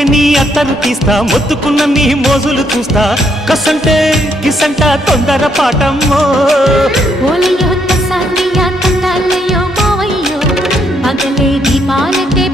ముట్టుకుంటే నీ అత్తరు తీస్తా, మొత్తుకున్న నీ మోజులు చూస్తా, కసంటే కిసంట తొందర పాటమ్మో. ఓలయ్యో తసాలియా తందాలయ్యో మావయ్యో, పగలే దీపాలకే